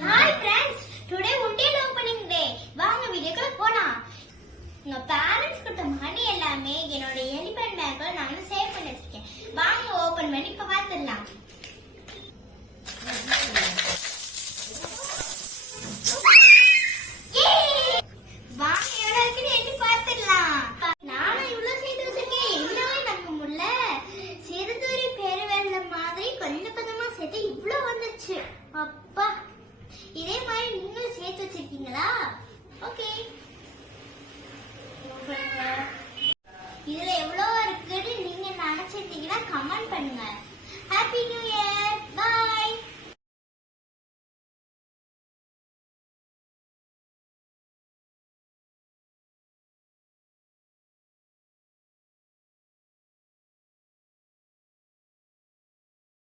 Hi friends, today உண்டியல் opening day. வாங்க வீடியோக்குள்ள போலாம். உங்க பேரண்ட்ஸ் கொடுத்த மணி எல்லாமே என்னோட எலிபென்ட் பேக்ல நான் சேவ் பண்ணி வச்சிருக்கேன். வாங்க ஓபன் பண்ணி இப்ப பாத்துடலாம். வாங்க எவ்வளவு இருக்குன்னு எண்ணி பாத்துடலாம். நானும் இவ்வளவு சேர்த்து வச்சிருக்கேன். என்னால நம்ப முடியல. சிறுதுளி பெருவெள்ளம் மாதிரி கொஞ்சம் கொஞ்சமா சேர்த்து இவ்வளவு வந்துச்சு.